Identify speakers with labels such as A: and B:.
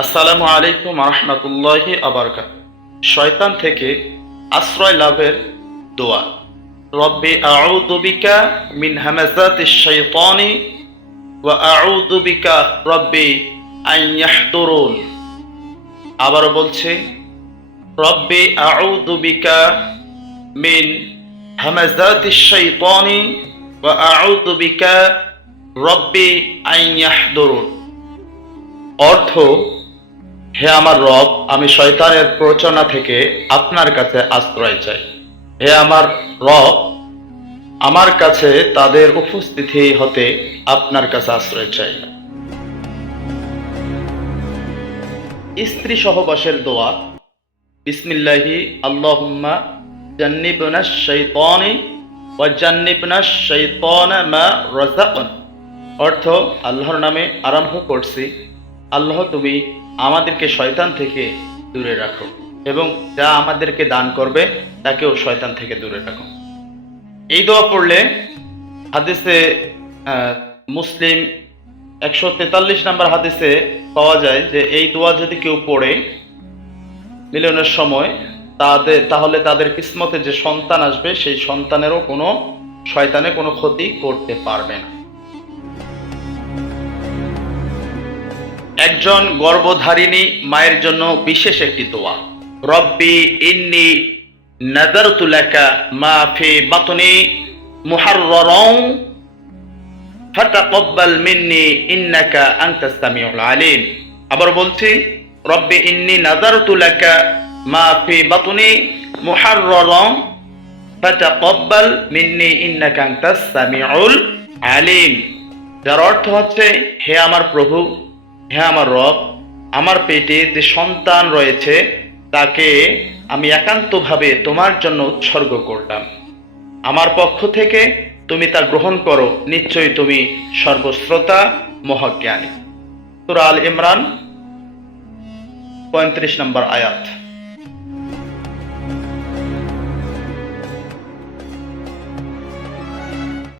A: আসসালামু আলাইকুম রহমতুল্লাহি আবরকাত। শয়তান থেকে আশ্রয় লাভের দোয়া। রব্বি আউযু বিকা মিন হামাযাতিশ শাইতানি ওয়া আউযু বিকা রব্বি আন ইয়াহদুরুন। আবারও বলছে, রব্বি আউযু বিকা মিন হামাযাতিশ শাইতানি ওয়া আউযু বিকা রব্বি আন অর্থ হে আমার রব, আমি শয়তানের প্ররোচনা থেকে আপনার কাছে আশ্রয় চাই। হে আমার রব, আমার কাছে তাদের উপস্থিতি হতে আপনার কাছে আশ্রয় চাই। স্ত্রী সহবাসের দোয়া। বিসমিল্লাহি, আল্লাহুম্মা জান্নিবনা শাইতানি ওয়া জান্নিবনা শাইতানা মা রাযাকান। অর্থ, আল্লাহর নামে আরম্ভ করছি। আল্লাহ তুমি আমাদেরকে শয়তান থেকে দূরে রাখো এবং যা আমাদেরকে দান করবে, তাকেও শয়তান থেকে দূরে রাখো। এই দোয়া পড়লে হাদিসে মুসলিম একশো তেতাল্লিশ নম্বর হাদিসে পাওয়া যায় যে, এই দোয়া যদি কেউ পড়ে মিলনের সময়, তাদের, তাহলে তাদের কিসমতে যে সন্তান আসবে, সেই সন্তানেরও কোনো শয়তানে কোনো ক্ষতি করতে পারবে না। একজন গর্ভধারিণী মায়ের জন্য বিশেষ একটি দোয়া। রব্বি ইন্নি নাজারতু লাকা মা ফি বাতনি মুহারররং ফাতাকাব্বাল মিন্নি ইন্নাকা আনতাস সামিউল আলিম। আবার বলছি, রব্বি ইন্নি নাজারতু লাকা মা ফি বাতনি মুহারররং ফাতাকাব্বাল মিন্নি ইন্নাকা আনতাস সামিউল আলিম। যার অর্থ হচ্ছে, হে আমার প্রভু হে আমার রব, আমার পেটে যে সন্তান রয়েছে, তাকে আমি একান্তভাবে তোমার জন্য উৎসর্গ করলাম। আমার পক্ষ থেকে তুমি তা গ্রহণ করো, নিশ্চয়ই তুমি সর্বশ্রোতা মহাজ্ঞানী। সুরা আল ইমরান পঁয়ত্রিশ নম্বর আয়াত।